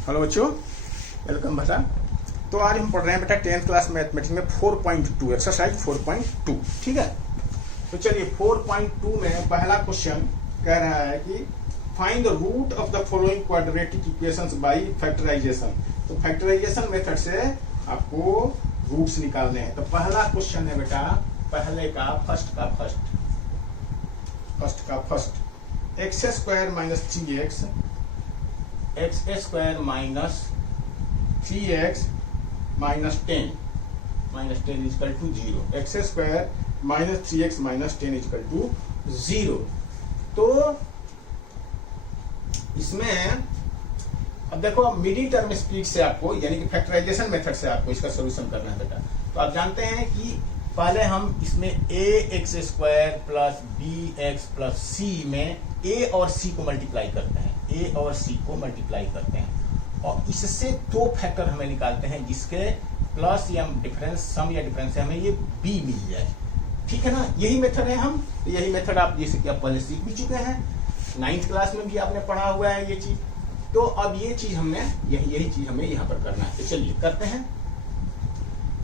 Hello बच्चों, welcome बेटा। तो आज हम पढ़ रहे हैं बेटा 10th क्लास मैथमेटिक्स में 4.2 एक्सरसाइज 4.2। ठीक है, तो चलिए 4.2 में पहला क्वेश्चन कह रहा है कि find the root of the following quadratic equations by factorization. तो फैक्टराइजेशन मेथड से आपको रूट्स निकालने हैं। तो पहला क्वेश्चन है बेटा, पहले का first x square minus 3x x square minus 3x minus 10 is equal to 0। X square minus 3x minus 10 is equal to 0। तो इसमें अब देखो मिडिल टर्म स्प्लिट से आपको यानी कि फैक्टराइजेशन मेथड से आपको इसका सोल्यूशन करना है बेटा। तो आप जानते हैं कि पहले हम इसमें a X square plus B X plus C में a और c को मल्टीप्लाई करते हैं, a और c को मल्टीप्लाई करते हैं और इससे दो फैक्टर हमें निकालते हैं जिसके प्लस या डिफरेंस सम या डिफरेंस से हमें ये b मिल जाए। ठीक है ना, यही मेथड है। हम यही मेथड आप जैसे कि आप पहले सीख भी चुके हैं, 9th क्लास में भी आपने पढ़ा हुआ है ये चीज। तो अब ये चीज हमने यही चीज हमें यहाँ पर करना है। तो चलिए करते हैं।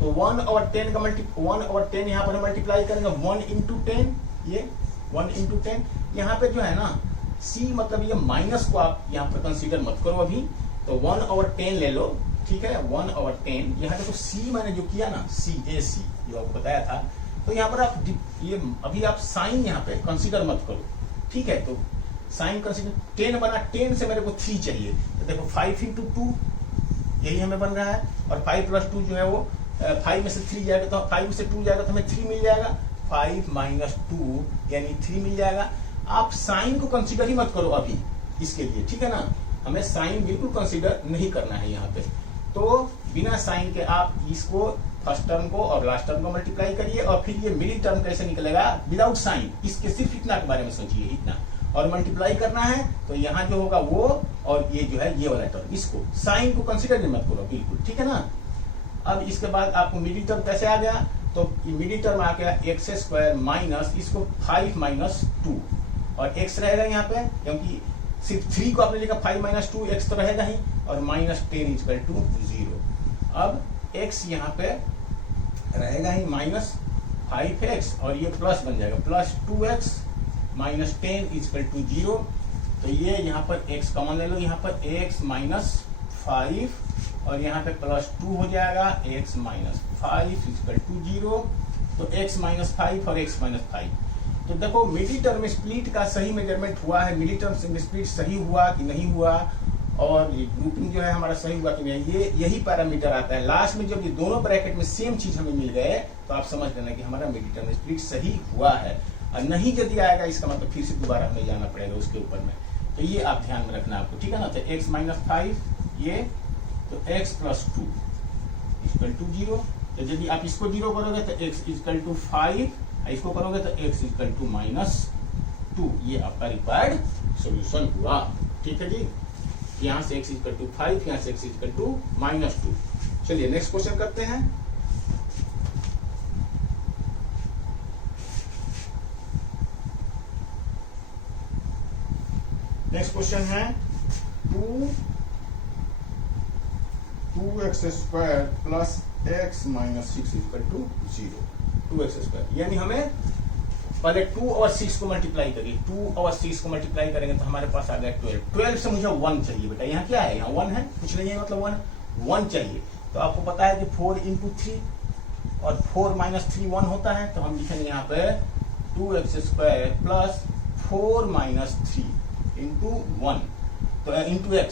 तो 1 और 10 का 1 और 10 यहाँ पर मल्टीप्लाई करेंगे। 1 इंटू 10, ये 1 इंटू 10 यहाँ पे जो है ना c मतलब ये माइनस को आप यहाँ पर कंसीडर मत करो अभी। तो 1 और 10 ले लो, ठीक है। 1 और 10 यहाँ देखो c मैंने जो किया ना c जो आपको बताया था, तो यहाँ पर आप ये अभी आप साइन यहाँ पे कंसीडर मत करो, ठीक है। तो साइन कंसीडर 10 बना, 10 से मेरे को 3 चाहिए। तो देखो 5 इंटू 2 यही हमें बन रहा है और 5 प्लस 2 जो है वो 5 में से 3 जाएगा तो 5 में से 2 जाएगा तो हमें 3 मिल जाएगा। 5 माइनस 2 यानी 3 मिल जाएगा। आप साइन को कंसीडर ही मत करो अभी इसके लिए, ठीक है ना। हमें साइन बिल्कुल कंसीडर नहीं करना है यहाँ पे। तो बिना साइन के आप इसको फर्स्ट टर्म को और लास्ट टर्म को मल्टीप्लाई करिए और फिर ये मिडिल टर्म कैसे निकलेगा विदाउट साइन, इसके सिर्फ इतना के बारे में सोचिए, इतना और मल्टीप्लाई करना है। तो यहाँ जो होगा वो और ये जो है ये वाला टर्म, इसको साइन को कंसीडर ही मत करो बिल्कुल, ठीक है ना। अब इसके बाद आपको मिडिल टर्म कैसे आ गया, तो मिडिल टर्म आ गया एक्स स्क्वायर माइनस इसको 5 माइनस 2 और x रहेगा यहाँ पे क्योंकि सिर्फ 3 को आपने लिखा 5 माइनस 2 x तो रहेगा ही और माइनस 10 इक्वल टू 0। अब x यहाँ पे रहेगा ही माइनस 5x और ये प्लस बन जाएगा plus 2x minus 10 equal to 0। तो ये यहाँ पर x कॉमन ले लो, यहाँ पर x माइनस 5 और यहाँ पे प्लस 2 हो जाएगा x माइनस 5 इक्वल टू 0। तो x माइनस 5 और x माइनस 5। तो देखो मिडिल टर्म स्प्लिट का सही मेजरमेंट हुआ है, मिडिल टर्म स्प्लिट सही हुआ कि नहीं हुआ और ग्रुपिंग जो है हमारा सही हुआ कि नहीं, ये यही पैरामीटर आता है। लास्ट में जब ये दोनों ब्रैकेट में सेम चीज हमें मिल गए तो आप समझ लेना कि हमारा मिडिल टर्म स्प्लिट सही हुआ है। और नहीं यदि आएगा इसका मतलब फिर से दोबारा हमें जाना पड़ेगा उसके ऊपर में। तो ये आप ध्यान में रखना आपको, ठीक है ना। तो x माइनस 5 ये तो x प्लस 2 इक्वल टू 0। तो यदि आप इसको 0 करोगे तो x इक्वल टू 5, इसको करोगे तो x इक्वल टू माइनस 2। ये आपका रिक्वायर्ड सॉल्यूशन हुआ, ठीक है जी। यहाँ से x इक्वल टू 5, यहाँ से x इक्वल टू माइनस 2। चलिए नेक्स्ट क्वेश्चन करते हैं। नेक्स्ट क्वेश्चन है 2x square plus x minus 6 equal to 0। 2x square यानी हमें पहले 2 और 6 को मल्टीप्लाई करिए। 2 और 6 को मल्टीप्लाई करेंगे तो हमारे पास आ गया 12। 12 से मुझे 1 चाहिए बेटा। यहाँ क्या है, यहाँ 1 है, कुछ नहीं है मतलब 1 चाहिए। तो आपको पता है कि 4 इंटू 3 और 4 माइनस 3 1 होता है। तो हम लिखेंगे यहाँ पे 2x square plus 4 minus 3 into 1 तो इंटू x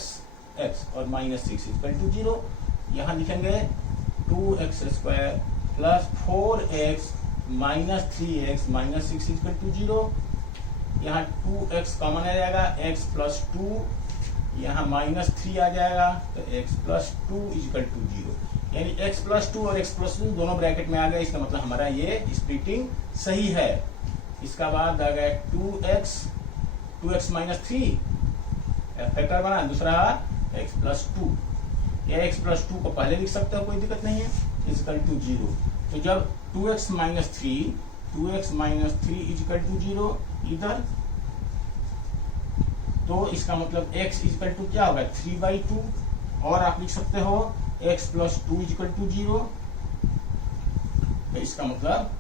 और माइनस 6 इक्वल टू 0। यहाँ लिखेंगे 2x square plus 4x minus 3x minus 6 equal to 0। यहाँ 2x कॉमन आ जाएगा, x प्लस 2 यहाँ माइनस 3 आ जाएगा तो x प्लस 2 इक्वल टू 0। यानी x प्लस 2 और x प्लस 2 दोनों ब्रैकेट में आ गए। इसका मतलब हमारा ये स्प्लिटिंग सही है। इसका बाद आ गया 2x माइनस 3 फैक्टर बना, दूसरा x प्लस 2। या x प्लस 2 को पहले लिख सकते हो, कोई दिक्कत नहीं है, इक्वल टू 0। तो जब 2x माइनस 3 इक्वल टू 0 इधर, तो इसका मतलब x इक्वल टू क्या होगा 3/2 और आप लिख सकते हो x प्लस 2 इक्वल टू 0, तो इसका मतलब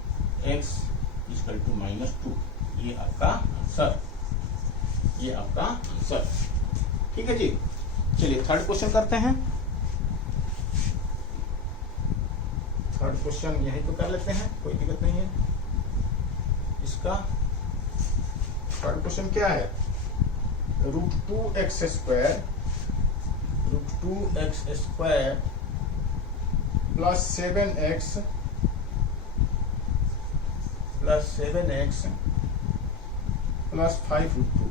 x इक्वल टू -2। ये आपका आंसर, ये आपका आंसर। ठीक है जी। चलिए थर्ड क्वेश्चन करते हैं। थर्ड क्वेश्चन यहीं तो कर लेते हैं, कोई दिक्कत नहीं है। इसका थर्ड क्वेश्चन क्या है? √2x square plus 7x plus 5√2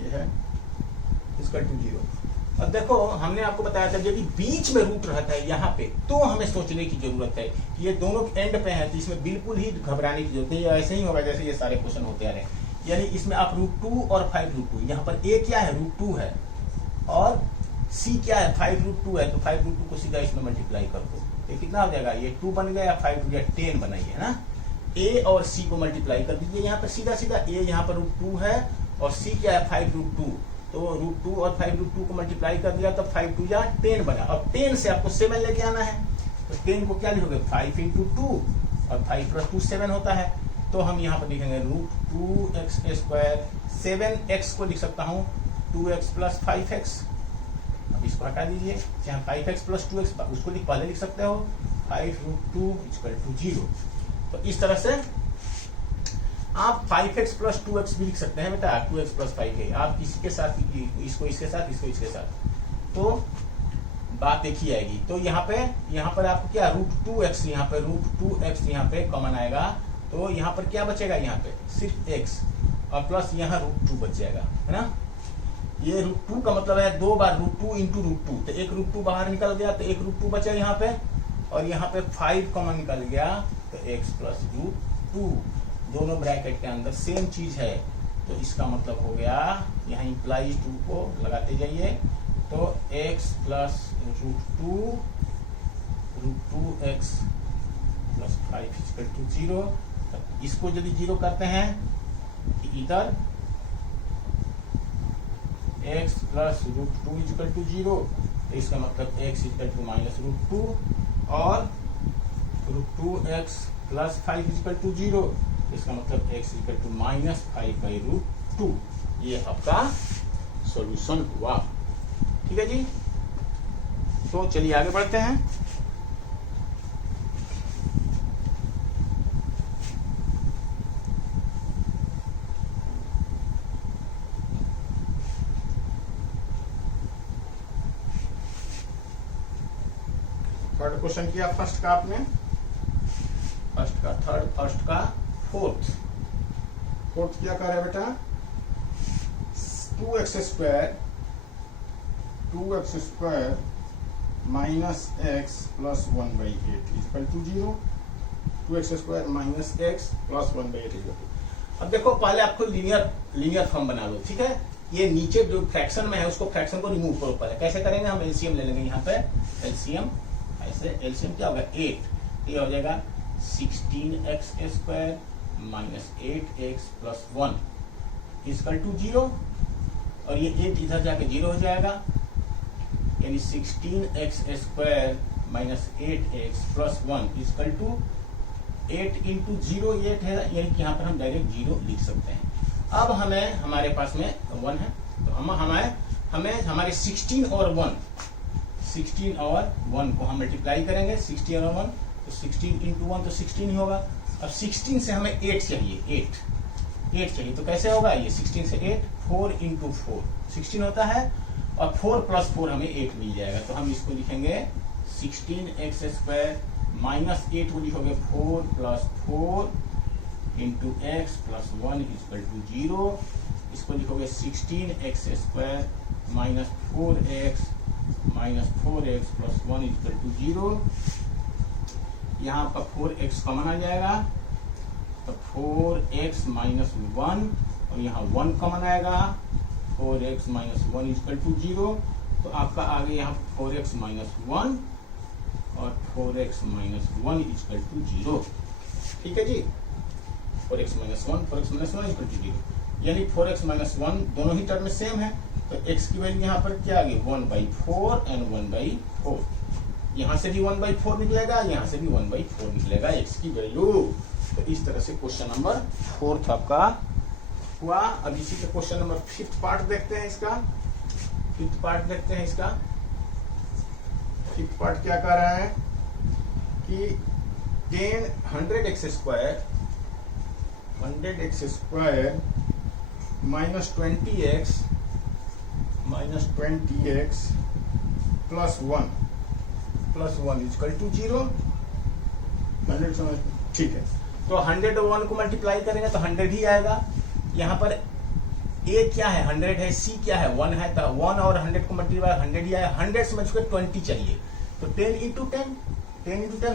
ये है इसका 0। अब देखो हमने आपको बताया था यदि बीच में रूट रहता है यहाँ पे, तो हमें सोचने की जरूरत है कि ये दोनों एंड पे हैं, तो इसमें बिल्कुल ही घबराने की जरूरत नहीं है। ऐसे ही होगा जैसे ये सारे क्वेश्चन होते आ रहे हैं। यानी इसमें आप √2 और 5√2, यहाँ पर a क्या है √2 है और c क्या है 5√2 है, तो 5√2 को सीधा इसमें मल्टीप्लाई कर दो, ये कितना हो जाएगा? ये 2 बन गया या 5 हो गया, 10 बनाइए ना। a और c को मल्टीप्लाई कर दीजिए, यहाँ पर सीधा सीधा a यहाँ पर √2 है और c क्या है 5√2, तो √2 और 5√2 को मल्टीप्लाई कर दिया, तब 5 2 या 10 बना। अब 10 से आपको 7 लेके आना है, तो 10 को क्या लिखोगे? 5 × 2 और 5 + 2 7 होता है, तो हम यहाँ पर लिखेंगे √2x²। 7x को लिख सकता हूँ 2x + 5x। अब इसको हटा दीजिए, चाहे 5x + 2x उसको पहले लिख सकते हो 5√2 = 0। तो इस तरह से आप 5x + 2x भी लिख सकते हैं बेटा, 2x + 5 है। आप इसके साथ इसको इसके साथ, इसको इसके साथ, तो बात एक ही आएगी। तो यहाँ पर आपको क्या √2x, यहाँ पे √2x यहाँ पे कॉमन आएगा, तो यहाँ पर क्या बचेगा? यहाँ पे सिर्फ x और प्लस यहाँ √2 बच जाएगा, है ना। ये √2 का मतलब है 2 बार √2 × √2, तो एक √2 बाहर निकल गया, तो एक √2 बचा यहाँ पे, और यहाँ पे 5 कॉमन निकल गया, तो x + √2 दोनों ब्रैकेट के अंदर सेम चीज है। तो इसका मतलब हो गया, यहाँ इंप्लाइज 2 को लगाते जाइए, तो x + √2x + 5 = 0। इसको यदि 0 करते हैं इधर x + √2 = 0, तो इसका मतलब x = -√2 और √2x + 5 = 0, इसका मतलब x = -5/√2। ये आपका सॉल्यूशन हुआ। ठीक है जी। तो चलिए आगे बढ़ते हैं। थर्ड क्वेश्चन किया फर्स्ट का आपने, फर्स्ट का थर्ड, फर्स्ट का फोर्थ क्या कर रहा है बेटा? 2x² - x + 1/8 = 0। 2x² - x + 1/8 = 0। अब देखो पहले आपको लीनियर फॉर्म बना लो, ठीक है। ये नीचे जो फ्रैक्शन में है उसको फ्रैक्शन को रिमूव करो पहले। कैसे करेंगे? हम एलसीएम ले लेंगे। यहाँ पे एलसीएम, ऐसे एलसीएम क्या होगा? 8, ये हो जाएगा 16x² - 8x + 1 = 0, और ये 8 इधर जाके 0 हो जाएगा, यानी 16x² - 8x + 1 = 8 × 0 8 है, यानी कि यहाँ पर हम डायरेक्ट 0 लिख सकते हैं। अब हमें हमारे पास में 1 है, तो हमें हमारे 16 और 1 को हम मल्टीप्लाई करेंगे। 16 और 1, तो 16 × 1 तो 16 ही होगा। अब 16 से हमें 8 चाहिए, 8 चाहिए, तो कैसे होगा? ये 16 से 8, 4 × 4 16 होता है, और 4 + 4 हमें 8 मिल जाएगा। तो हम इसको लिखेंगे 16x² - 8 को लिखोगे 4 + 4 × x + 1 = 0। इसको लिखोगे 16x² - 4x + 1 = 0। यहाँ आपका 4x कॉमन आ जाएगा, तो 4x - 1, और यहाँ 1 कॉमन आएगा, 4x - 1 = 0। तो आपका आ गया यहाँ 4x - 1 और 4x - 1 = 0। ठीक है जी। 4x - 1 = 0। यानी 4x माइनस 1 दोनों ही टर्म में सेम है, तो x की वैल्यू यहाँ पर क्या आ गई 1/4 एंड 1/4। यहाँ से भी 1/4 निकलेगा, यहाँ से भी 1/4 निकलेगा x की वैल्यू। तो इस तरह से क्वेश्चन नंबर 4 आपका हुआ। अब इसी के क्वेश्चन नंबर 5th पार्ट देखते हैं इसका। 5th पार्ट देखते हैं इसका। 5th पार्ट क्या कह रहा है कि 100x square minus 20x plus 1 equal to 0। 100 ठीक है, तो 100 और 1 को मल्टीप्लाई करेंगे तो 100 ही आएगा। यहाँ पर a क्या है 100 है, c क्या है 1 है, तो 1 और 100 को मल्टीप्लाई 100 ही आया। 100 से मुझको 20 चाहिए, तो 10 इंटू 10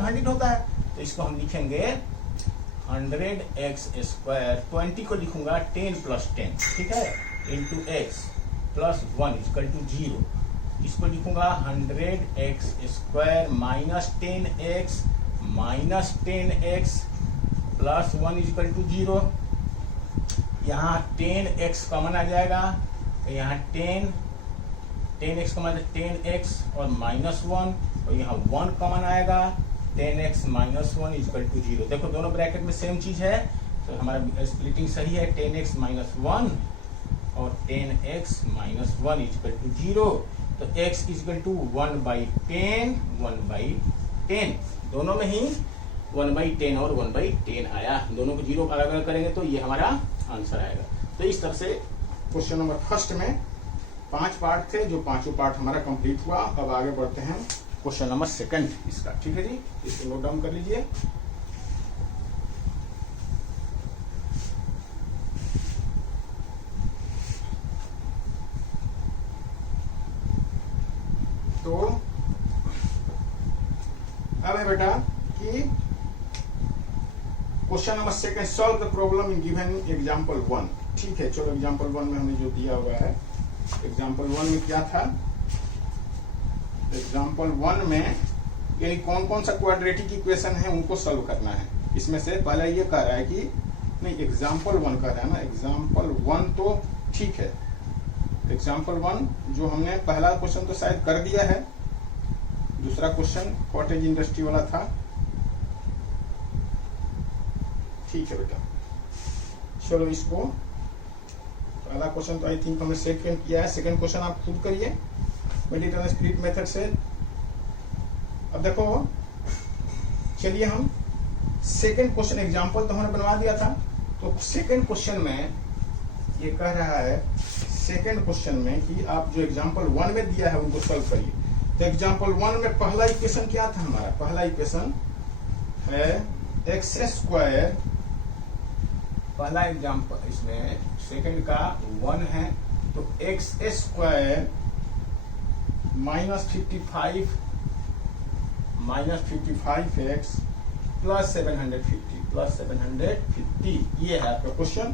100 होता है। तो इसको हम लिखेंगे 100x स्क्वायर, 20 को लिखूंगा 10 प्लस 10, ठीक है, into x plus 1 equal to 0। इसको लिखूंगा 100x square minus 10x plus 1 equal to 0। यहाँ 10x कॉमन आ जाएगा, तो यहाँ 10x कॉमन 10x और माइनस 1, और यहाँ 1 कॉमन आएगा, 10x माइनस 1 इक्वल टू 0। देखो दोनों ब्रैकेट में सेम चीज है, तो हमारा स्प्लिटिंग सही है। 10x माइनस 1 और 10x माइनस 1 इक्वल टू 0। तो x इक्वल टू 1/10 दोनों में ही 1/10 और 1/10 आया। दोनों को 0 अलग अलग करेंगे तो ये हमारा आंसर आएगा। तो इस तरह से क्वेश्चन नंबर 1 में 5 पार्ट थे, जो पांचों पार्ट हमारा कंप्लीट हुआ। अब आगे बढ़ते हैं क्वेश्चन नंबर 2 इसका, ठीक है जी, इसको नोट डाउन कर लीजिए। तो अब है बेटा कि question number 2 solve the problem in given example 1। ठीक है, चलो एग्जांपल 1 में हमें जो दिया हुआ है, एग्जांपल 1 में क्या था, एग्जांपल 1 में यानी कौन कौन सा क्वाड्रेटिक इक्वेशन है उनको सॉल्व करना है। इसमें से पहले ये कह रहा है कि नहीं, एग्जांपल 1 कह रहा है ना, एग्जांपल 1 तो ठीक है, एग्जांपल 1 जो हमने पहला क्वेश्चन तो शायद कर दिया है, दूसरा क्वेश्चन कॉटेज इंडस्ट्री वाला था। ठीक है बेटा, चलो इसको पहला क्वेश्चन तो आई थिंक हमने सेकंड किया है, सेकंड क्वेश्चन आप खुद करिए मेडिटर्न स्प्लिट मेथड से। अब देखो, चलिए हम सेकंड क्वेश्चन, एग्जांपल तो हमने बनवा दिया था, तो सेकंड क्वेश्चन में ये कह रहा है, सेकंड क्वेश्चन में कि आप जो एग्जांपल 1 में दिया है उनको सॉल्व करिए। तो एग्जांपल 1 में पहला इक्वेशन क्या था हमारा, पहला इक्वेशन है एक्स स्क्वायर, पहला एग्जांपल इसमें सेकंड का 1 है, तो X square minus 55 x plus 750 ये है आपका क्वेश्चन।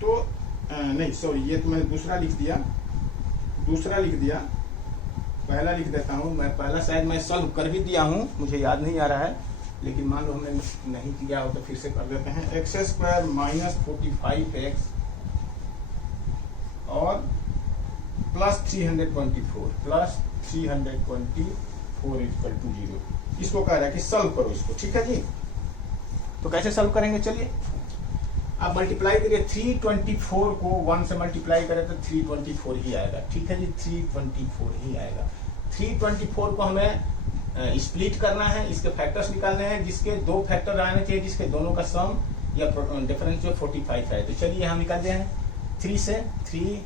तो नहीं सॉरी, ये तो मैंने दूसरा लिख दिया, पहला लिख देता हूं मैं। पहला शायद मैं सॉल्व कर भी दिया हूं, मुझे याद नहीं आ रहा है, लेकिन मान लो हमने नहीं किया हो तो फिर से कर देते हैं। एक्स स्क्वायर माइनस 45x और प्लस 324 इक्वल टू 0। इसको कह रहा है कि सॉल्व करो इसको, ठीक है जी। तो कैसे सॉल्व करेंगे, चलिए आप मल्टीप्लाई करिए। 324 को 1 से मल्टीप्लाई करें तो 324 ही आएगा, ठीक है जी, 324 ही आएगा। 324 को हमें स्प्लिट करना है, इसके फैक्टर्स निकालने हैं, जिसके 2 फैक्टर आने चाहिए, जिसके दोनों का सम या डिफरेंस जो 45 है। तो चलिए हम निकालते हैं 3 से, 3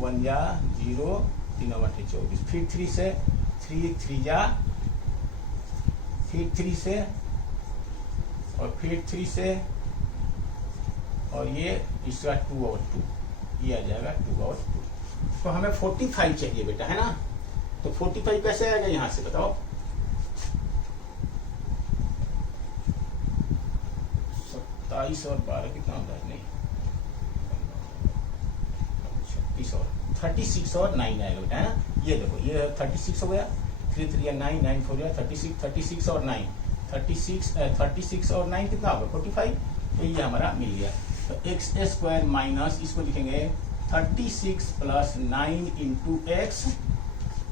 1 या 0, 3 9 24, फिर 3 से, 3 3 जा, फिर 3 से, और फिर 3 से, और ये इसका 2 और 2, ये आ जाएगा 2 और 2। तो हमें 45 चाहिए बेटा, है ना। तो 45 कैसे आएगा यहाँ से बताओ, 27 और 12 कितना होता है, नहीं 36 और 36 और 9 आएगा बेटा, है ना। ये देखो, ये 36 हो गया, 3 3 9 9 4 36 और 9 36 और 9 कितना होगा 45। तो ये हमारा मिल गया। तो एक्स स्क्वायर माइनस इसको लिखेंगे 36 plus 9 into x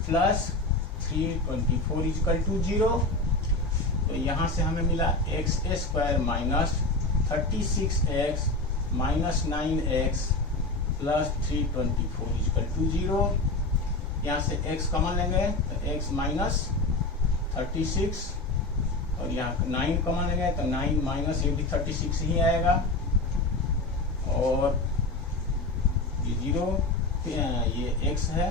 plus 324 equal to 0। तो यहाँ से हमें मिला x square minus 36x minus 9x plus 324 equal to 0। यहाँ से x कॉमन लेंगे तो x माइनस 36 और यहाँ 9 कॉमन लेंगे तो 9 माइनस ये भी 36 ही आएगा और ये 0 ये x है।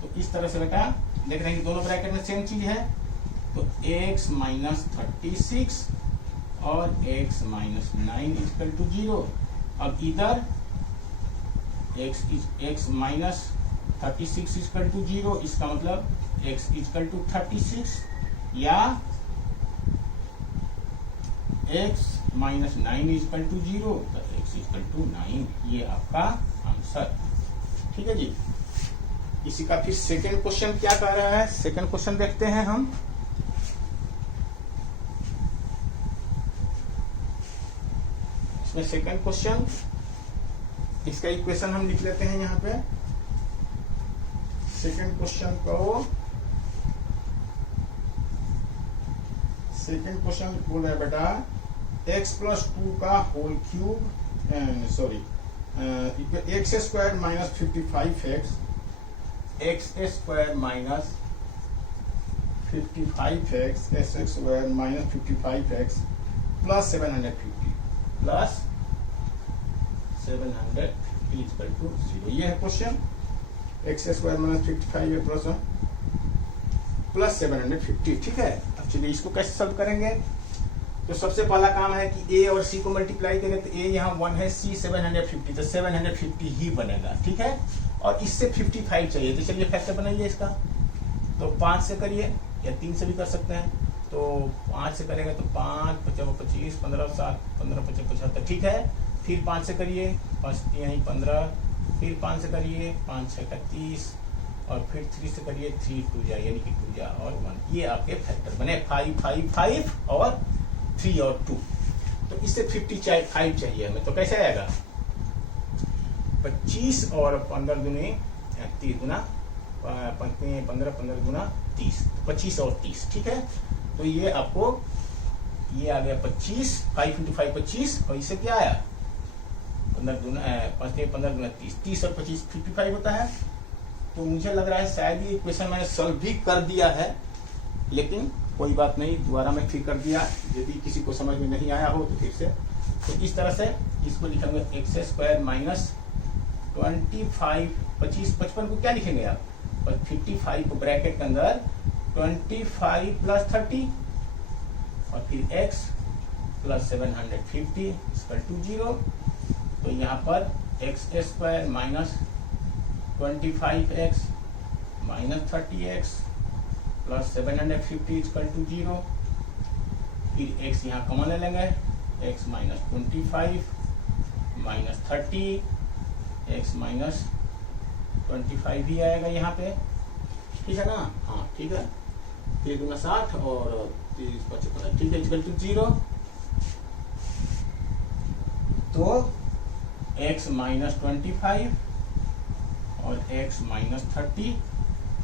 तो इस तरह से बेटा देख रहे हैं कि दोनों ब्रैकेट में सेम चीज है। तो x माइनस 36 और x माइनस 9 इक्वल टू 0। अब इधर x माइनस 36 इक्वल टू 0, इसका मतलब x इक्वल टू 36 या x माइनस 9 इक्वल टू 0 तो x इक्वल टू 9, ये आपका आंसर। ठीक है जी। इसी का फिर सेकेंड क्वेश्चन क्या कह रहा है, सेकेंड क्वेश्चन देखते हैं हम। इसमें सेकेंड क्वेश्चन, इसका इक्वेशन हम लिख लेते हैं यहाँ पे। सेकेंड क्वेश्चन को, सेकेंड क्वेश्चन बोल रहा है बेटा x प्लस 2 का whole cube, sorry x square minus 55x, x square minus 55x, x square minus 55x plus 750 plus 750 equal to 0। ये है क्वेश्चन। एक्स स्क्वायर माइनस 55 है प्लस 750। ठीक है। अब चलिए इसको कैसे सॉल्व करेंगे। तो सबसे पहला काम है कि a और c को मल्टीप्लाई करें तो a यहाँ 1 है, c 750, तो 750 ही बनेगा। ठीक है। और इससे 55 चाहिए, तो चलिए फैक्टर बनाइए इसका। तो 5 से करिए या 3 से भी कर सकते हैं। तो 5 से करेंगे तो 5 5 25 15 7 15 25 75। ठीक है। फिर 5 से करिए, 5 यहीं 15, फिर 5 से करिए 5 6 31 और फिर 3 से करिए 3 2 जा यानी कि 2 जा और 1। ये आपके फैक्टर बने 5 5 5 और 3 और 2। तो इससे 55 चाहिए हमें। तो कैसे आएगा, 25 और 15 दुनी 30 गुना 15 15 गुना 30, 25 और 30। ठीक है। तो ये आपको ये आ गया 25, 5 × 5 25 और इससे क्या आया 15 गुना 15 गुना 30, 30 और 25 55 होता है। तो मुझे लग रहा है शायद ये इक्वेशन मैंने सॉल्व भी कर दिया है, लेकिन कोई बात नहीं, दोबारा मैं फिर कर दिया। यदि किसी को समझ में नहीं आया हो तो फिर से। तो इस तरह से इसको लिखेंगे एक्स स्क्वायर माइनस 25 25 55 को क्या लिखेंगे आप, 55 को ब्रैकेट के अंदर 25 प्लस 30 और फिर x प्लस 750 इक्वल टू 0। तो यहाँ पर x square minus 25x minus 30x plus 750 equal to 0। फिर x यहाँ कॉमन ले लेंगे, x minus 25 minus 30 x minus 25 ही आएगा यहाँ पे। ठीक है ना। हाँ ठीक है। 3 गुना 60 और 30 55। ठीक है इक्वल टू 0। तो x माइनस 25 और x माइनस 30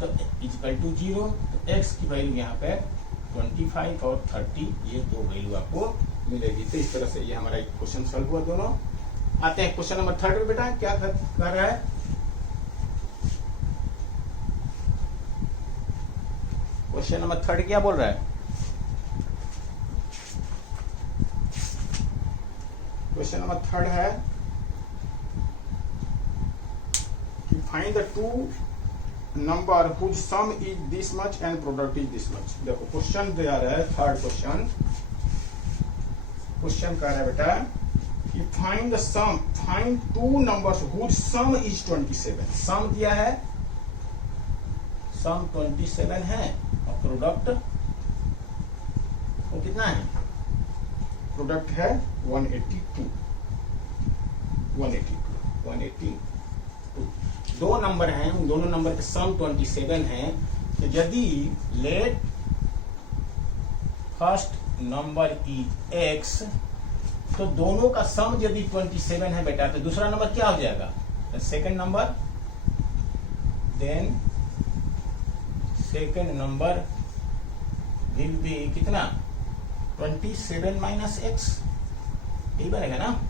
तो इक्वल टू 0। तो x की वैल्यू यहाँ पे 25 और 30, ये दो वैल्यू आपको मिलेगी। तो इस तरह से ये हमारा क्वेश्चन सॉल्व हुआ दोनों। आते हैं क्वेश्चन नंबर 3 पे। बेटा क्या कर रहा है, क्वेश्चन नंबर 3 क्या बोल रहा है। क्वेश्चन नंबर 3 है कि find the two number whose sum is this much and product is this much। देखो क्वेश्चन दिया रहा है, थर्ड क्वेश्चन कह रहा है बेटा कि find the sum, find two numbers whose sum is 27। Sum दिया है, सम 27 है और प्रोडक्ट वो कितना है, प्रोडक्ट है 182। दो नंबर हैं, उन दोनों नंबर के सम 27 है। तो यदि late first number is x तो दोनों का सम यदि 27 है बेटा, तो दूसरा नंबर क्या हो जाएगा? Second number, then second number will be कितना? 27 माइनस एक्स, यही बनेगा ना।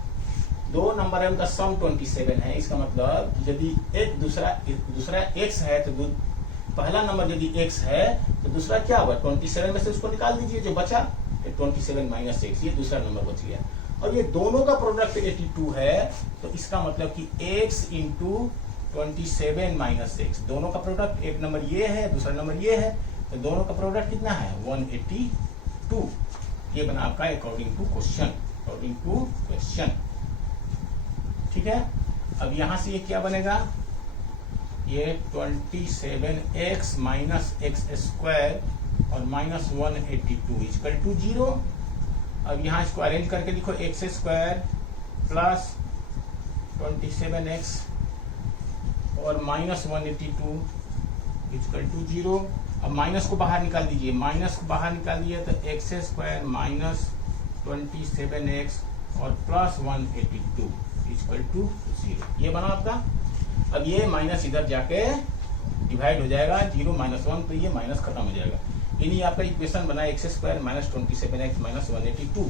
दो नंबर है उनका सम 27 है, इसका मतलब यदि एक दूसरा x है तो पहला नंबर यदि x है तो दूसरा क्या होगा? 27 में से उसको निकाल दीजिए जो बचा, 27 माइनस एक्स, ये दूसरा नंबर बच गया। और ये दोनों का प्रोडक्ट 82 है, तो इसका मतलब कि x इंटू 27 माइनस एक्स, दोनों का प्रोडक्ट, एक नंबर ये है दूसरा नंबर ये है, तो दोनों का प्रोडक्ट कितना है? 182। ये बना आपका अकॉर्डिंग टू क्वेश्चन। ठीक है, अब यहां से ये क्या बनेगा? ये 27x माइनस एक्स स्क्वायर और माइनस 182 इक्वल टू 0। अब यहां इसको अरेंज करके लिखो, एक्स स्क्वायर प्लस 27x और माइनस 182 इक्वल टू 0। अब माइनस को बाहर निकाल दीजिए, माइनस को बाहर निकाल दिया तो एक्स स्क्वायर माइनस 27x और प्लस 182 इक्वल टू 0। ये बना आपका। अब ये माइनस इधर जाके डिवाइड हो जाएगा, 0 माइनस 1, तो ये माइनस खत्म हो जाएगा। इन्हीं आपका इक्वेशन बना x square minus 27x minus 182।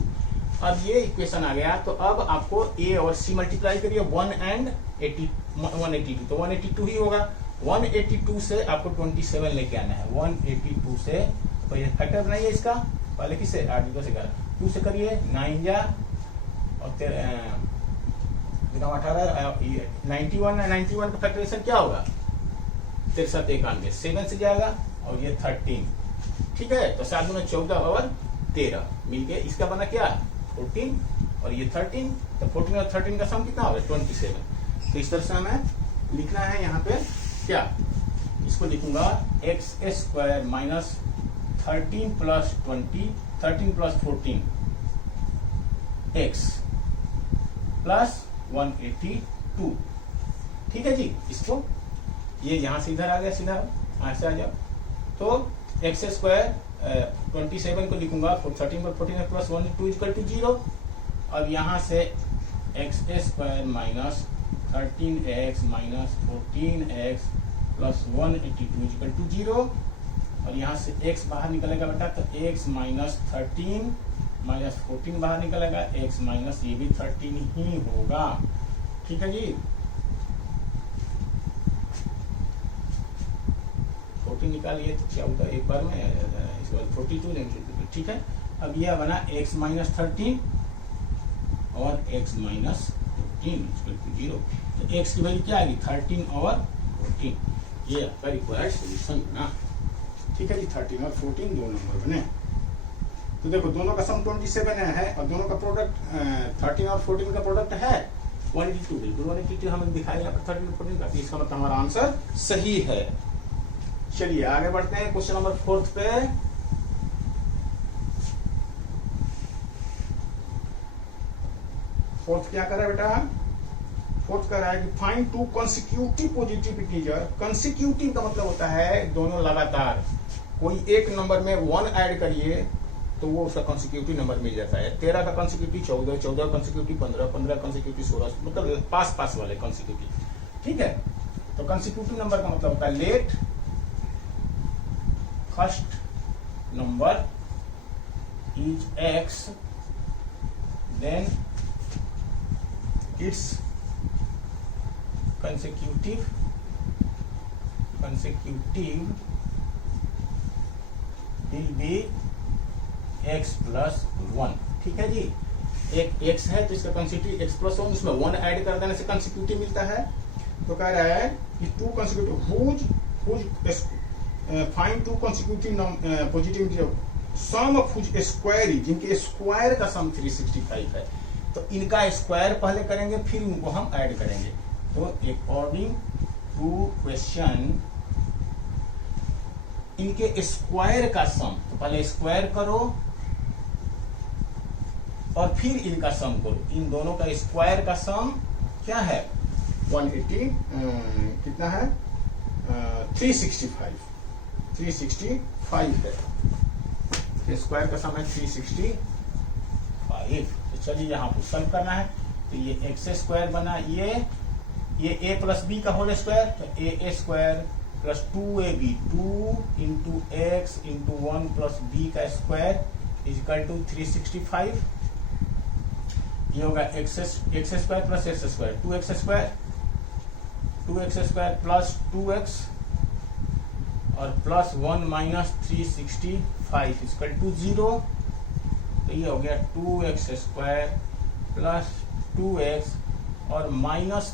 अब ये इक्वेशन आ गया, तो अब आपको a और c मल्टीप्लाई करिए, 1 एंड 182, तो 182 ही होगा। 182 से आपको 27 लेके आना है, 182 से, तो ये फैक्टर बनाइए इसका, पहले किससे? 8 2 से 2 से करिए, 9 जा और 91 का फैक्टराइजेशन क्या होगा? 63 91, 7 से जाएगा और ये 13, ठीक है। तो 7 में 14 और 13 मिलके इसका बना क्या? 14 और ये 13, तो 14 और 13 का सम कितना होगा? 27। तो इस तरह से हमें लिखना है यहाँ पे क्या? इसको लिखूंगा x square minus 13 plus 20, 13 plus 14 x plus 182। ठीक है जी। इसको ये यहां से इधर आ गया, सीधा यहां से आ जाओ, तो एक्स स्क्वायर 27 को लिखूंगा 13 पर 14 प्लस 182 इक्वल टू 0। अब यहां से x square minus 13x minus 14x plus 182 equal to 0। और यहाँ से x बाहर निकलेगा बेटा, तो x माइनस 13 माइनस 14 बाहर निकलेगा, x माइनस ये भी 13 ही होगा। ठीक है जी। 14 निकालिए तो क्या होगा? एक बार में इस बार 42 लेंगे। ठीक है। अब यह बना x माइनस 13 और x माइनस 14 इक्वल टू 0। तो x की वैल्यू क्या आएगी? 13 और 14। ये आपका रिक्वायर्ड सोल्यूशन बना। ठीक है जी। 13 और 14 दो नंबर बने। तो देखो दोनों का सम 27 है और दोनों का प्रोडक्ट 13 और 14 का प्रोडक्ट है 182। बिल्कुल 182 हमें दिखाया यहाँ पर 13 और 14 का, इसका मतलब हमारा आंसर सही है। चलिए आगे बढ़ते हैं क्वेश्चन नंबर 4 पे। फोर्थ क्या कर रहा है बेटा? फोर्थ कर रहा है कि find two consecutive positive integer. Consecutive का मतलब होता है दोनों लगातार। कोई एक नंबर में 1 ऐड करिए तो वो उसका कंसेक्यूटिव नंबर मिल जाता है। 13 का कंसेक्यूटिव 14, 14 का कंसेक्यूटिव 15, 15 कंसेक्यूटिव 16, मतलब पास पास वाले कंसेक्यूटिव। ठीक है। तो कंसेक्यूटिव नंबर का मतलब होता है let first number is x, then its consecutive will be x plus 1। ठीक है जी। एक x है तो इसका कंसेक्यूटिव x plus 1, उसमें 1 ऐड कर देने से कंसेक्यूटिव मिलता है। तो कह रहा है कि two consecutive find two consecutive positive sum of whose square, जिनके स्क्वायर का सम 365 है। तो इनका स्क्वायर पहले करेंगे फिर उनको हम ऐड करेंगे। तो अकॉर्डिंग टू क्वेश्चन इनके स्क्वायर का सम, तो पहले स्क्वायर करो और फिर इनका सम करो। इन दोनों का स्क्वायर का सम क्या है? 180 कितना है? 365 है। स्क्वायर का सम है 365। तो चलिए यहाँ पर सॉल्व करना है। तो ये एक्स स्क्वायर बना, ये ए प्लस बी का होल स्क्वायर, तो A square plus 2ab 2 into X into 1 plus B का स्क्वायर इजिकल टू 365। ये होगा X square plus X square 2x square plus 2x और प्लस 1 माइनस 365 इजिकल टू 0। तो ये हो गया 2x स्क्वायर प्लस 2x और माइनस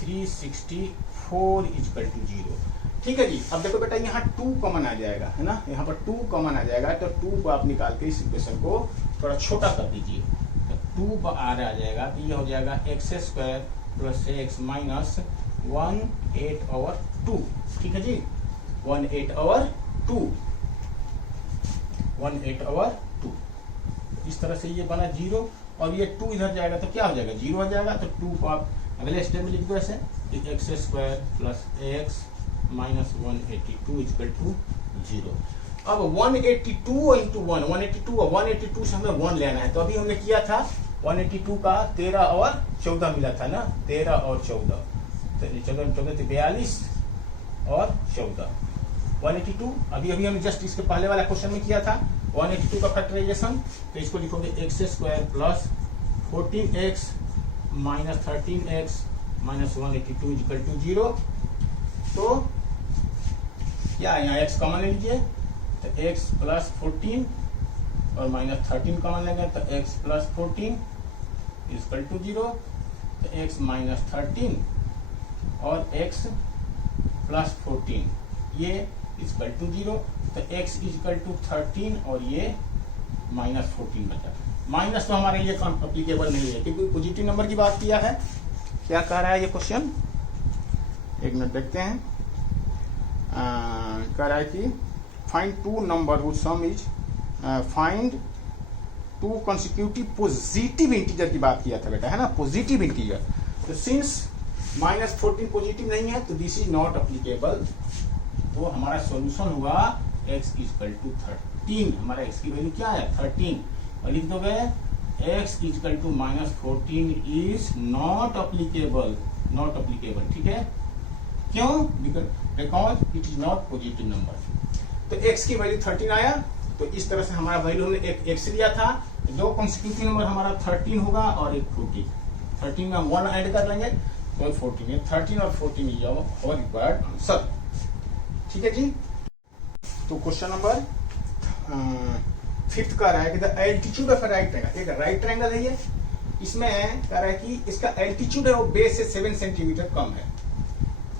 364 इजिकल टू 0। ठीक है जी। अब देखो बेटा यहाँ 2 कॉमन आ जाएगा, है ना, यहाँ पर 2 कॉमन आ जाएगा, तो 2 को आप निकाल के इस इक्वेशन को थोड़ा छोटा कर दीजिए, तो 2 आ जाएगा, तो ये हो जाएगा x square plus x minus 1/8/2। ठीक है जी, 1/8/2, 1/8/2। इस तरह से ये बना 0 और ये 2 इधर जाएगा तो क्या हो जाएगा, 0 हो जाएगा। तो 2 को आप अगले स्टेप में लिख दो ऐसे, x square plus x minus 182 equal to 0। अब 182 इंटू 1, 182 और 182 से हमें 1 लेना है। तो अभी हमने किया था 182 का 13 और 14 मिला था ना, 13 और 14, तो 14 तो 42 और 14, 182। अभी हमने जस्ट इसके पहले वाला क्वेश्चन में किया था 182 का फैक्टराइजेशन। तो इसको लिखोगे x square plus 14x minus 13x minus 182 equal to 0। तो क्या यहाँ x कॉमन ले लीजिए, तो x प्लस 14 और माइनस 13 कॉमन लेंगे, तो x प्लस 14 इक्वल टू 0। तो x माइनस 13 और x प्लस 14 ये इक्वल टू 0। तो x इक्वल टू 13 और ये माइनस 14 बचा। माइनस तो हमारे लिए अप्लीकेबल नहीं है क्योंकि पॉजिटिव नंबर की बात किया है। क्या कह रहा है ये क्वेश्चन, एक मिनट देखते हैं। कह रहा है कि find 2 number whose sum is, find 2 consecutive positive integer की बात किया था बेटा, है ना, पॉजिटिव इंटीजर। तो सिंस माइनस 14 पॉजिटिव नहीं है तो दिस इज नॉट अप्लीकेबल। तो हमारा सॉल्यूशन हुआ x इक्वल टू 13। हमारा x की वैल्यू क्या है 13, और लिख दोगे x equal to minus 14 is not applicable, not applicable. ठीक है, क्यों, because it is not positive number. तो x की वैल्यू 13 आया। तो इस तरह से हमारा वैल्यू हमने एक x लिया था, 2 कॉन्सिक्यूटिव नंबर हमारा 13 होगा और एक 14। 13 में हम 1 ऐड कर लेंगे तो 14 है, 13 और 14 इज आवर रिक्वायर्ड आंसर। ठीक है जी। तो क्वेश्चन नंबर 5 कह रहा है कि the altitude of right triangle, एक राइट ट्रायंगल है ये, इसमें कह रहा है कि इसका एल्टीट्यूड है वो बेस से 7 सेंटीमीटर कम है।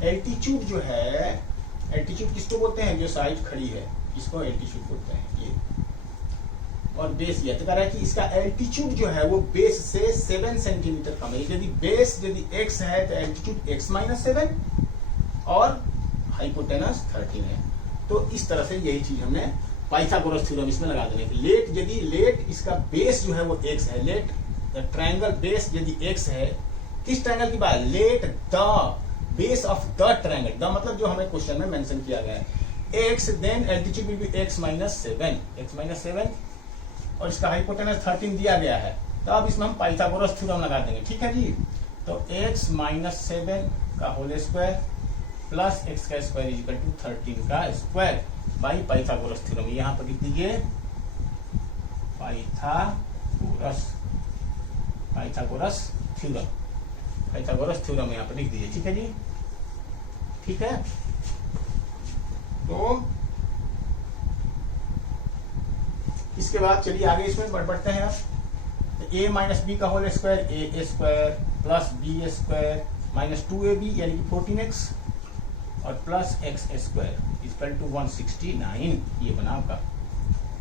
एल्टीट्यूड जो है, एल्टीट्यूड किसको बोलते हैं, जो साइड खड़ी है इसको एल्टीट्यूड बोलते हैं ये, और बेस ये। तो कह रहा है कि इसका एल्टीट्यूड जो है वो बेस से 7 सेंटीमीटर कम है। यदि बेस यदि x है तो एल्टीट्यूड x माइनस 7 और हाइपोटेनस 13 है। तो इस तरह से यही चीज हमने पाइथागोरस थ्योरम इसमें लगा देंगे। लेट यदि लेट इसका बेस जो है वो x है, लेट ट्रायंगल बेस यदि x है, किस ट्रायंगल की बात, let the base of the triangle, the मतलब जो हमें क्वेश्चन में मेंशन किया गया है x, then altitude will be x minus 7, और इसका हाइपोटेनस 13 दिया गया है। तो अब इसमें हम पाइथागोरस थ्योरम लगा देंगे। ठीक है जी। तो x माइनस 7 का होल स्क्वायर प्लस x का स्क्वायर इक्वल टू 13 का स्क्वायर बाई पाइथागोरस थ्योरम। यहाँ पर लिख दीजिए पाइथागोरस थ्योरम यहाँ पर लिख दीजिए। ठीक है जी, ठीक है। तो इसके बाद चलिए आगे इसमें बढ़ते हैं। तो a माइनस बी का whole square A square plus B square minus 2ab यानी कि 14x और plus X square equal to 169, ये बना आपका।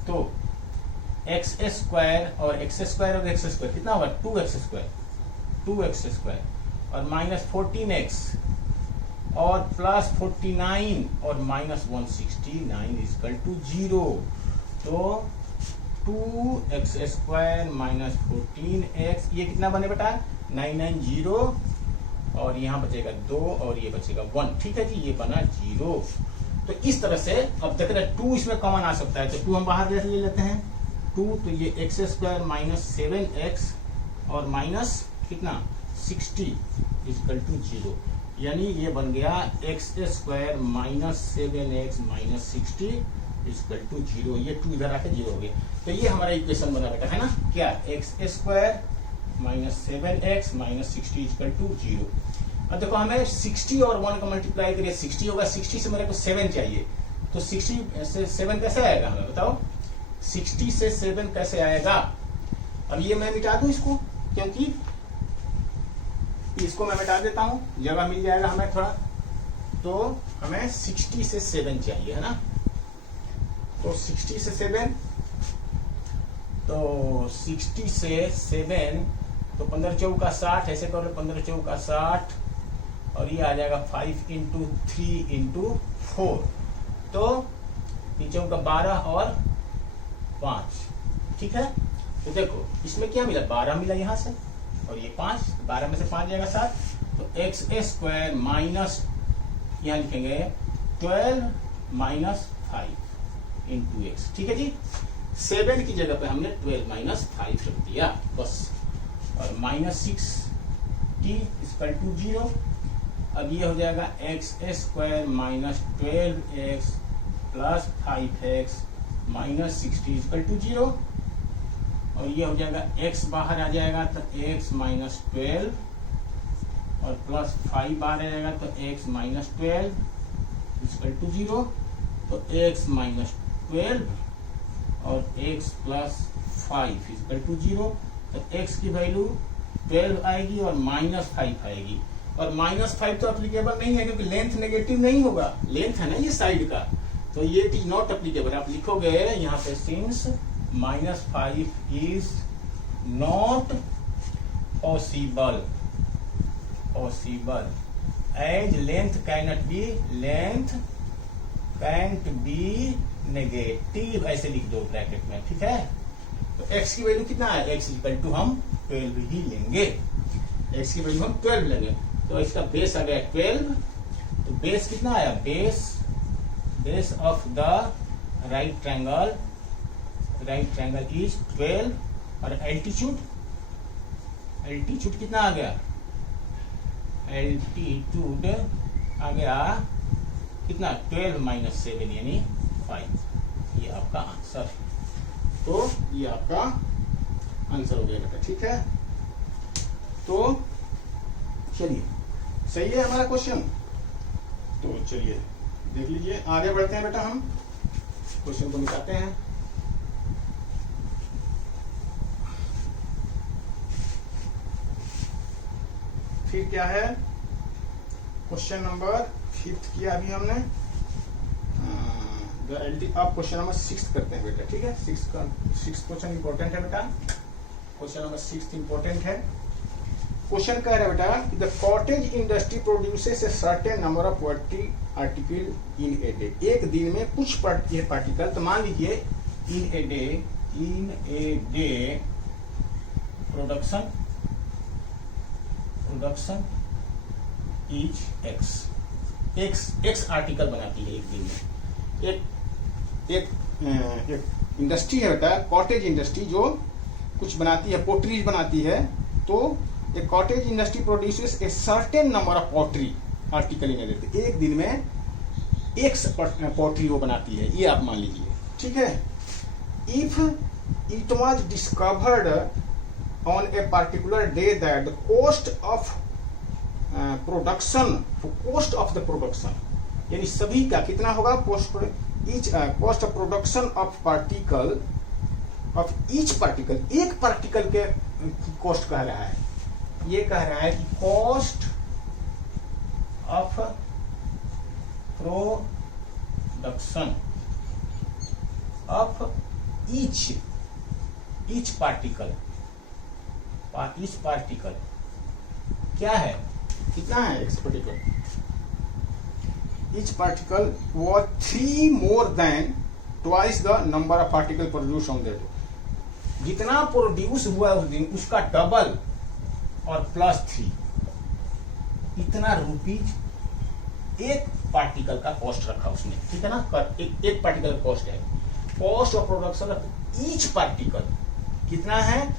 तो एक्स स्क्वायर और एक्स स्क्वायर कितना होगा 2x स्क्वायर और माइनस 14x और प्लस 49 और माइनस 169 इक्वल टू 0। तो 2x स्क्वायर माइनस 14x, ये कितना बने बेटा 990, और यहाँ बचेगा 2 और ये बचेगा 1। ठीक है जी, ये बना 0। तो इस तरह से अब देख रहे 2 इसमें कॉमन आ सकता है, तो 2 हम बाहर ले लेते हैं 2। तो ये एक्स स्क्वायर माइनस 7x और माइनस कितना 60 इक्वल टू 0, यानी ये बन गया x square minus 7x minus 60 equal to 0। ये 2 इधर आके 0 हो गया। तो ये हमारा इक्वेशन बना बेटा है ना, क्या x square minus 7x minus 60 equal to 0। अब देखो हमें 60 और 1 का मल्टीप्लाई करिए 60 होगा, 60 से मेरे को 7 चाहिए, तो 60 से 7 कैसे आएगा हमें बताओ, 60 से 7 कैसे आएगा। अब ये मैं मिटा दूं इसको, क्योंकि इसको मैं मिटा देता हूं, जगह मिल जाएगा हमें थोड़ा। तो हमें 60 से 7 चाहिए है ना, तो 60 से 7, तो 60 से 7 तो 15 चौका 60, ऐसे करो 15 चौका 60, और ये आ जाएगा 5 इंटू 3 इंटू 4, तो 3 चौका 12 और 5, ठीक है। तो देखो इसमें क्या मिला, 12 मिला यहाँ से, और ये 5, 12 में से 5 जाएगा 7, तो एक्स स्क्वायर माइनस यहाँ लिखेंगे 12 माइनस 5 इंटू एक्स, ठीक है जी। 7 की जगह पे हमने 12 माइनस 5 रख दिया बस, और माइनस 6t इक्वल टू 0। अब ये हो जाएगा x square minus 12x plus 5x minus 60 equal to 0, और ये हो जाएगा x बाहर आ जाएगा तो x माइनस 12 और प्लस 5 बाहर आ जाएगा तो x माइनस 12 इक्वल टू 0, तो x माइनस 12 और x प्लस 5 इक्वल टू 0, तो x की वैल्यू 12 आएगी और माइनस 5 आएगी, और माइनस 5 तो अप्लीकेबल नहीं है क्योंकि लेंथ नेगेटिव नहीं होगा, लेंथ है ना ये साइड का, तो ये इज नॉट अप्लीकेबल। आप लिखोगे यहाँ पे since minus 5 is not possible, as length cannot be, length can't be negative, ऐसे लिख दो ब्रैकेट में, ठीक है। तो x की वैल्यू कितना है, x इक्वल टू हम 12 ही लेंगे, x की वैल्यू हम 12 लेंगे, तो इसका बेस आ गया 12, तो बेस कितना आया, base of the right triangle is 12, और एल्टीट्यूड कितना आ गया, एल्टीट्यूड आ गया कितना 12 माइनस 7 यानी 5, ये आपका आंसर, तो ये आपका आंसर हो गया बेटा, ठीक है। तो चलिए सही है हमारा क्वेश्चन, तो चलिए देख लीजिए, आगे बढ़ते हैं बेटा, हम क्वेश्चन को मिटाते हैं। फिर क्या है, क्वेश्चन नंबर 5 किया अभी हमने, अब क्वेश्चन नंबर 6 करते हैं बेटा, ठीक है। 6 क्वेश्चन इंपॉर्टेंट है बेटा, क्वेश्चन नंबर 6 इंपॉर्टेंट है। क्वेश्चन कह रहा है बेटा, the cottage industry produces a certain number of poultry article in a day, एक दिन में कुछ पार्टिकल, तो मान लीजिए in a day production is X article बनाती है एक दिन में। एक इंडस्ट्री है बेटा, कॉटेज इंडस्ट्री, जो कुछ बनाती है, पोट्रीज बनाती है, तो a cottage industry produces a certain number of pottery article in a day, एक दिन में एक्स पोट्री वो बनाती है, ये आप मान लीजिए, ठीक है। If it was discovered on a particular day that the cost of production, यानी सभी का कितना होगा, cost of production of particle of each particle, एक पार्टिकल के कॉस्ट कह रहा है, ये कह रहा है कि cost of production of each particle क्या है, कितना है, x particle, each particle was 3 more than twice the number of particle produced on that, जितना प्रोड्यूस हुआ उस दिन उसका डबल और प्लस 3, इतना रुपीज एक पार्टिकल का कॉस्ट रखा उसने, ठीक है ना। एक पार्टिकल कॉस्ट है, cost of production of each particle कितना है,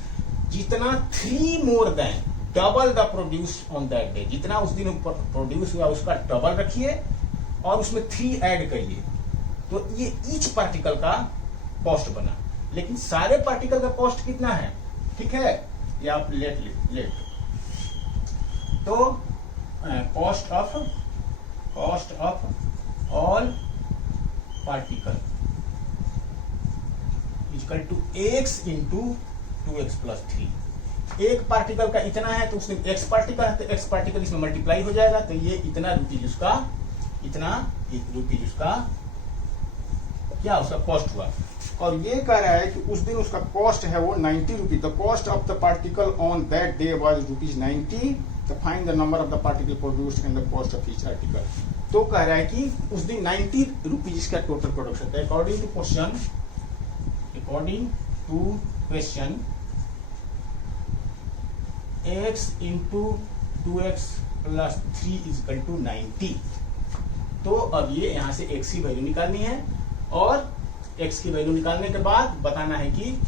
जितना 3 more than double the produce on that day, जितना उस दिन प्रोड्यूस हुआ उसका डबल रखिए और उसमें 3 ऐड करिए, तो ये ईच पार्टिकल का कॉस्ट बना। लेकिन सारे पार्टिकल का कॉस्ट कितना है, ठीक है, ये आप लेट तो cost of all particle equal to x into 2x plus 3। एक पार्टिकल का इतना है तो उसमें x पार्टिकल है तो x पार्टिकल इसमें मल्टीप्लाई हो जाएगा, तो ये इतना रुपीज उसका, इतना रुपीज उसका क्या उसका कॉस्ट हुआ। और ये कह रहा है कि उस दिन उसका कॉस्ट है वो 90 rupees. The cost of the particle on that day was ₹90। तो find the number of the particle produced and the cost of each article. तो कह रहा है कि उस दिन 90 रुपीज का टोटल प्रोडक्शन था। According to question x into 2x plus 3 is equal to 90। तो अब ये यहां से x की वैल्यू निकालनी है और x की वैल्यू निकालने के बाद बताना है कि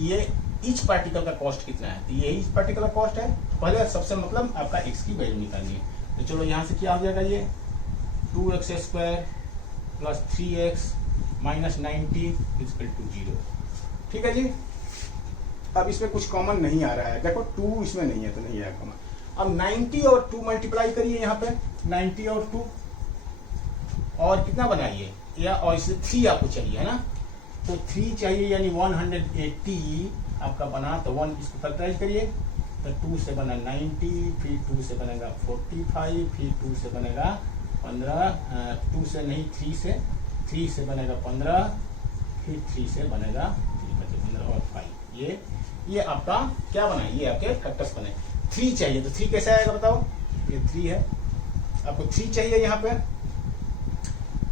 ये ईच पार्टिकल का कॉस्ट कितना है। तो ये ईच पार्टिकल का कॉस्ट है, पहले सबसे मतलब आपका x की वैल्यू निकालनी है। तो चलो यहां से क्या हो जाएगा, ये 2x square plus 3x minus 90 equal to 0। ठीक है जी। अब इसमें कुछ कॉमन नहीं आ रहा है, देखो 2 इसमें नहीं है तो नहीं आया कॉमन। अब 90 और 2 मल्टीप्लाई करिए यहाँ पे, 90 और 2 और कितना बनाइए, या और इससे 3 आपको चाहिए है ना, तो 3 चाहिए यानी 180 आपका बना। तो 1 इसको फैक्टराइज करिए, तो 2 से बना 90, फिर 2 से बनेगा 45, फिर 2 से बनेगा 15, 2 से नहीं 3 से बनेगा 15, फिर 3 से बनेगा 15 और 5। ये आपका क्या बना, ये आपके फैक्टर्स बने। 3 चाहिए तो 3 कैसे आएगा बताओ, ये 3 है, आपको 3 चाहिए यहाँ पे।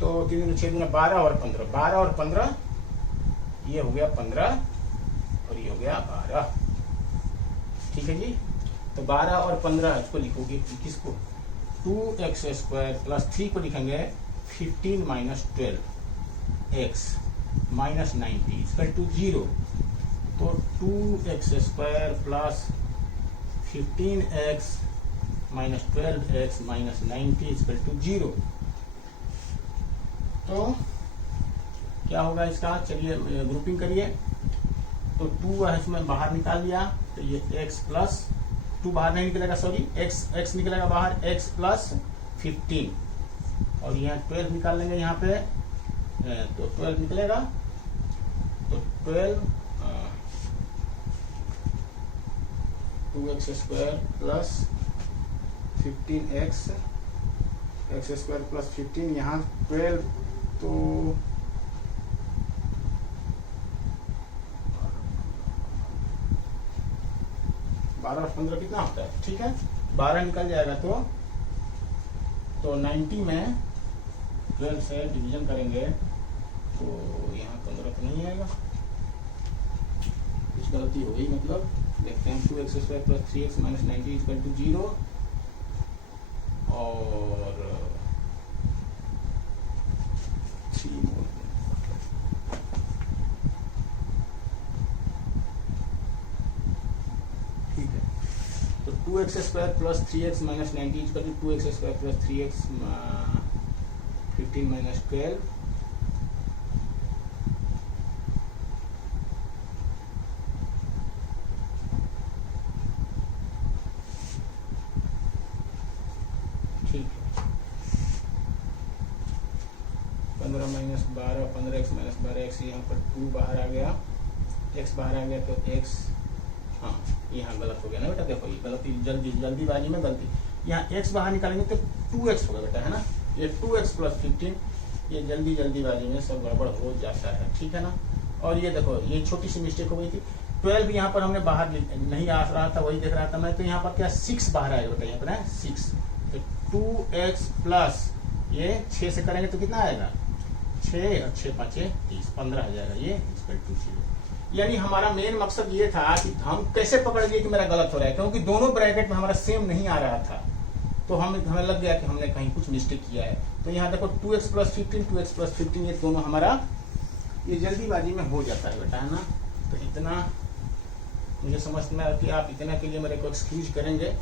तो 3 6 12 और 15, 12 और 15 ये हो गया 15 और ये हो गया 12। ठीक है जी। तो 12 और 15 इसको लिखोगे किसको, 2x स्क्वायर प्लस 3 को लिखेंगे 15 minus 12x minus 90 equal to 0। तो 2x square plus 15x minus 12x minus 90 equal to 0। तो क्या होगा इसका, चलिए ग्रुपिंग करिए। तो 2 है इसमें बाहर निकाल लिया, तो ये x प्लस 2 बाहर नहीं निकलेगा, सॉरी x निकलेगा बाहर, x प्लस 15 और यहाँ 12 निकाल लेंगे यहाँ पे, तो 12 निकलेगा। तो 12 2x square plus 15x x square plus 15 यहाँ 12, तो 12 और 15 कितना होता है, ठीक है 12 निकल जाएगा। तो 90 में 12 से डिवीजन करेंगे तो यहाँ 15 तो नहीं आएगा, कुछ गलती हो गई। मतलब देखते हैं, 2x square plus 3x minus 90 equal to 0 और 3 मोर। ठीक है, तो 2x square plus 3x minus 90 equal to 2x square plus 3x 15 minus 12। ठीक है, 15 माइनस 12, 15x माइनस 12x, यहाँ पर 2 बाहर आ गया, x बाहर आ गया तो x, हाँ यहाँ गलत हो गया ना बेटा, देखो ये गलती जल्दीबाजी में गलती, यहाँ x बाहर निकालेंगे तो 2x होगा बेटा, है ना, ये 2x प्लस 15, ये जल्दीबाजी में सब गड़बड़ हो जाता है, ठीक है ना। और ये देखो ये छोटी सी मिस्टेक हो गई थी, 12 यहाँ पर हमने बाहर नहीं आ रहा था, वही देख रहा था मैं, तो यहाँ पर क्या 6 बाहर आएगा बेटा, यहाँ पर है 6, तो 2x प्लस ये 6 से करेंगे तो कितना आएगा, 6 और 6 5 30, 15 हो जाएगा, ये इक्वल टू 0। यानी हमारा मेन मकसद ये था कि हम कैसे पकड़ लिए कि मेरा गलत हो रहा है, क्योंकि दोनों ब्रैकेट में हमारा सेम नहीं आ रहा था, तो हमें लग गया कि हमने कहीं कुछ मिस्टेक किया है। तो यहाँ देखो 2x प्लस 15, 2x प्लस 15, ये दोनों हमारा ये जल्दीबाजी में हो जाता है बेटा, है ना। तो इतना मुझे समझ में आया कि आप इतना के लिए मेरे को एक्सक्यूज करेंगे।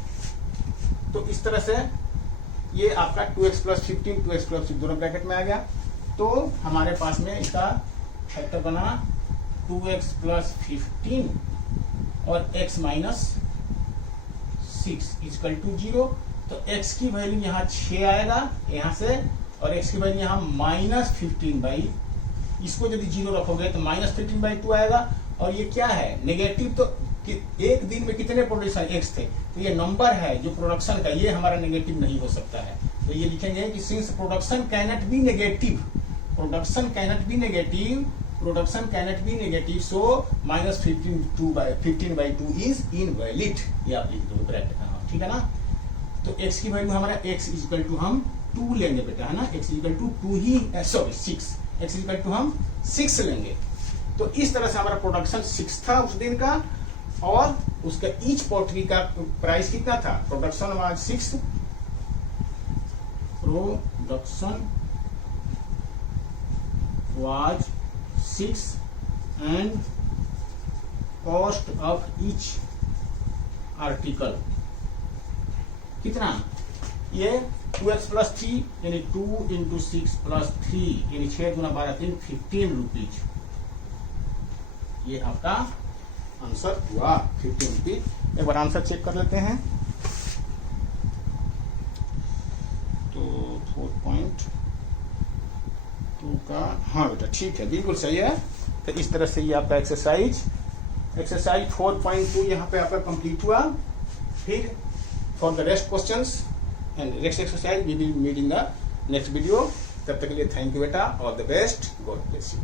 तो इस तरह से ये आपका 2x प्लस 15 2x प्लस 15 दोनों ब्रैकेट में आ गया। तो हमारे पास में इसका फैक्टर बना 2x प्लस 15 और x माइनस 6 इक्वल टू 0। तो x की वैल्यू यहाँ 6 आएगा यहाँ से, और x की वैल्यू यहाँ माइनस 15 इसको यदि 0 रखोगे तो माइनस 15/2 आएगा। और ये क्या है, नेगेटिव। तो एक दिन में कितने प्रोडक्शन x थे, तो ये नंबर है जो प्रोडक्शन का, ये हमारा नेगेटिव नहीं हो सकता है। तो ये लिखेंगे कि since production cannot B negative, production cannot B negative, production cannot B negative, so minus 15/2 is invalid. ये आप लिख दो ब्रैकेट में, ठीक है ना। तो x की वैल्यू हमारा x इक्वल टू हम 2 लेंगे बेटा, है ना। x इक्वल टू 2 ही, सॉरी 6, x इक्वल टू हम 6 लेंगे। तो इस तरह से हमारा प्रोडक्शन 6 था उस दिन का, और उसका ईच पोल्ट्री का प्राइस कितना था, production was 6, production was 6 and cost of each article कितना, ये 2x प्लस 3 यानी 2 इंटू 6 प्लस 3 यानी 6 गुना 12 3 15 रुपीज। ये आपका आंसर हुआ 15 रुपीज। एक बार आंसर चेक कर लेते हैं। तो 4.2 का, हाँ बेटा ठीक है, बिल्कुल सही है। तो इस तरह से ये आपका एक्सरसाइज 4.2 यहाँ पे आपका कंप्लीट हुआ। फिर for the rest questions and next exercise we will meet in the next video. तब तक के लिए थैंक यू बेटा, all the best, God bless you.